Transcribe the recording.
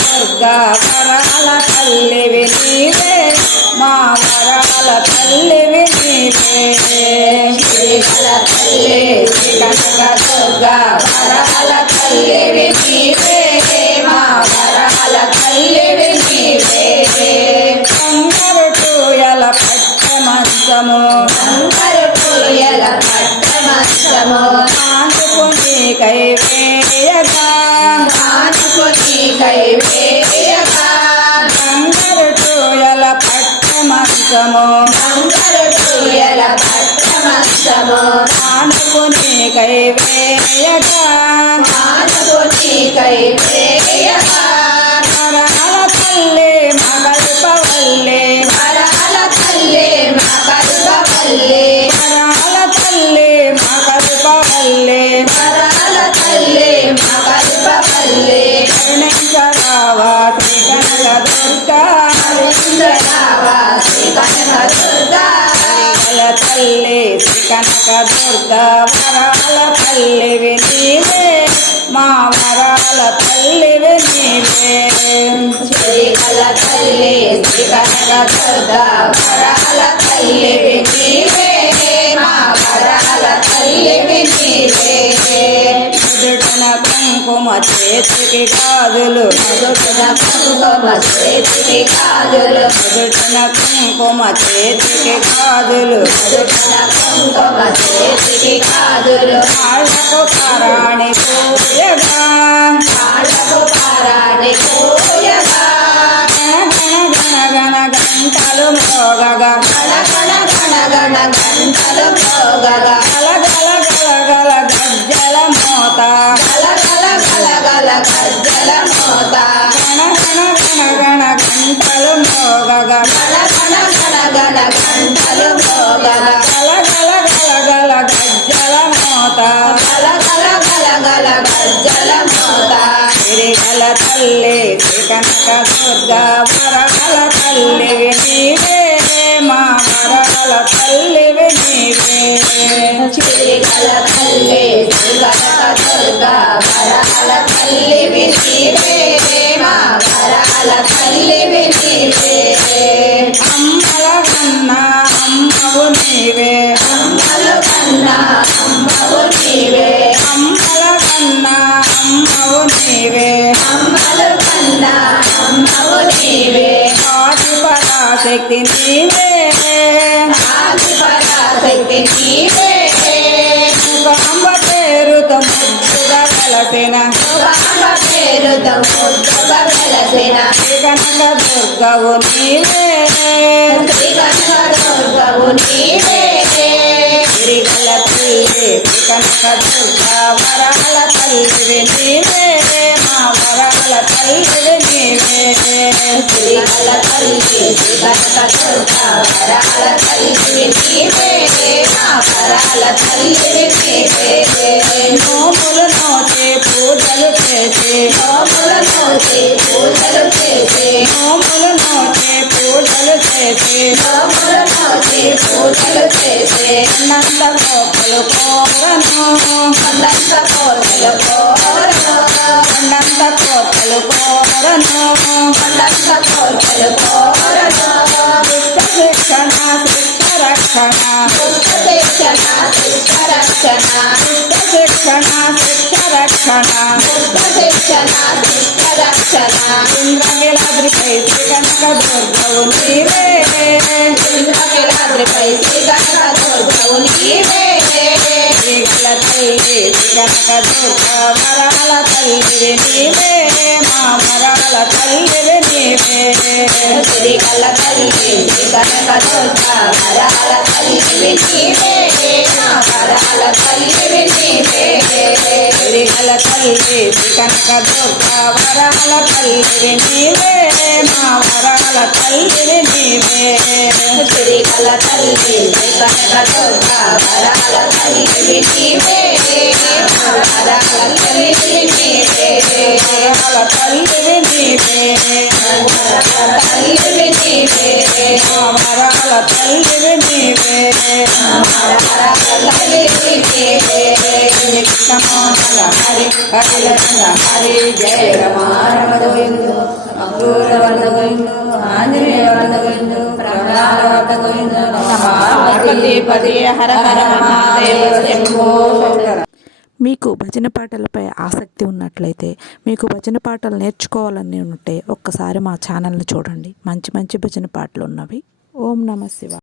దుర్గా వరాల తల్లివి నీవే మా వరాల తల్లివి నీవే శ్రీకల తల్లి శ్రీ కనక దుర్గా వరాల తల్లివి నీవే మా వరాల తల్లివి నీవే బంగారు పూయల పట్ట మంచము బంగారు పూయల పట్ట మంచము ఆనుకుని కైవేయగా ఆనుకుని కైవేయగా బంగారు పూయల పట్ట మంచము బంగారు పూయల పట్ట మంచము ఆనుకుని కైవేయగా ఆనుకుని కైవేయగా వరాల తల్లి మగల్పవల్లి వరాల తల్లి మగల్పవల్లి వరాల తల్లి మగల్పవల్లి వరాల తల్లి మగల్పవల్లి కరుణించరావా శ్రీ కనక దుర్గా కరుణించరావా శ్రీ కనక దుర్గా వరాల తల్లి శ్రీ కనక దుర్గా వరాల తల్లివి నీవే మా వరాల తల్లివి నీవే శ్రీకల తల్లి శ్రీ కనక దుర్గా వరాల తల్లివి నీవే మా వరాల తల్లివి నీవే నుదుటన కుంకుమ చేతికి గాజులు నుదుటన కుంకుమ చేతికి గాజులు నుదుటన కుంకుమ చేతికి గాజులు నుదుటన కుంకుమ చేతికి గాజులు కాళ్ళకు పారాణి పూయగా కాళ్ళకు పారాణి పూయగా గణ గణ గంటలు మోగగా గణ గణ గణ గణ గంటలు మోగగా గల గల గల గల గజ్జల మోత గల గల గల గల గజ్జల మోత గణ గణ గణ గణ గంటలు మోగగా గణ గణ గణ గణ గంటలు మోగగా గల గల గల గల గజ్జల మోత గల గల గల గల గజ్జల మోత శ్రీకల తల్లి శ్రీ కనక దుర్గా వరాల తల్లివి నీవే మా వరాల తల్లివి నీవే శ్రీకల తల్లి శ్రీ కనక దుర్గా వరాల తల్లివి నీవే మా వరాల తల్లివి నీవే అమ్మల కన్నా అమ్మవు నీవే అమ్మల కన్నా అమ్మవు నీవే అమ్మల కన్నా అమ్మవు నీవే అమ్మల కన్నా అమ్మవు నీవే ఆది పరాశక్తి నీవే ఆది పరాశక్తి నీవే ముఖాంబ పేరుతో ముద్దుగా వెలసిన ముఖాంబ పేరుతో ముద్దుగా వెలసిన శ్రీ కనక దుర్గవు నీవే శ్రీ కనక దుర్గవు నీవే శ్రీకల తల్లి శ్రీ కనక దుర్గా వరాల తల్లివి నీవే మా వరాల తల్లివి నీవే శ్రీకల తల్లి శ్రీ కనక దుర్గా వరాల తల్లివి నీవే మా వరాల తల్లివి నీవే నోములు నోచి పూజలు చేసి నోములు నోచి పూజలు చేసి నోములు నోచి పూజలు చేసి నోములు నోచి పూజలు చేసి అన్నంత కోపలు కోరను అన్నంత కోపలు కోరను అన్నంత కోపలు కోరను అన్నంత కోపలు కోరను దుష్ట శిక్షణ శిక్ష రక్షణ దుష్ట శిక్షణ శిక్ష రక్షణ దుష్ట శిక్షణ శిక్ష రక్షణ దుష్ట శిక్షణ శిక్ష రక్షణ ఇంద్రగిలాద్రిపై శ్రీ కనక దుర్గవు నీవే ఇంద్రగిలాద్రిపై శ్రీ కనక దుర్గవు నీవే శ్రీకల తల్లి శ్రీ కనక దుర్గా వరాల తల్లివి నీవే మా వరాల తల్లివి నీవే శ్రీకల తల్లి శ్రీ కనక దుర్గా వరాల తల్లివి నీవే మా వరాల తల్లివి నీవే శ్రీకల తల్లి శ్రీ కనక దుర్గా వరాల తల్లివి నీవే మా వరాల తల్లివి నీవే శ్రీకల తల్లి శ్రీ కనక దుర్గా వరాల తల్లివి నీవే మా వరాల తల్లివి నీవే వరాల తల్లివి నీవే వరాల తల్లివి నీవే మా వరాల తల్లివి నీవే మా వరాల తల్లివి నీవే నమో నల హరి హరి రత్న హరి జయ రమారమ గోవిందు అక్రూర వర్ధ గోవిందు ఆంజనేయ వర్ధ గోవిందు ప్రహ్లాద వర్ధ గోవిందు నమః పార్వతీ పదే హర హర మహాదేవ శంభో శంకర. మీకు భజన పాటలపై ఆసక్తి ఉన్నట్లయితే, మీకు భజన పాటలు నేర్చుకోవాలని ఉంటే ఒక్కసారి మా ఛానల్ని చూడండి. మంచి మంచి భజన పాటలు ఉన్నవి. ఓం నమః శివాయ.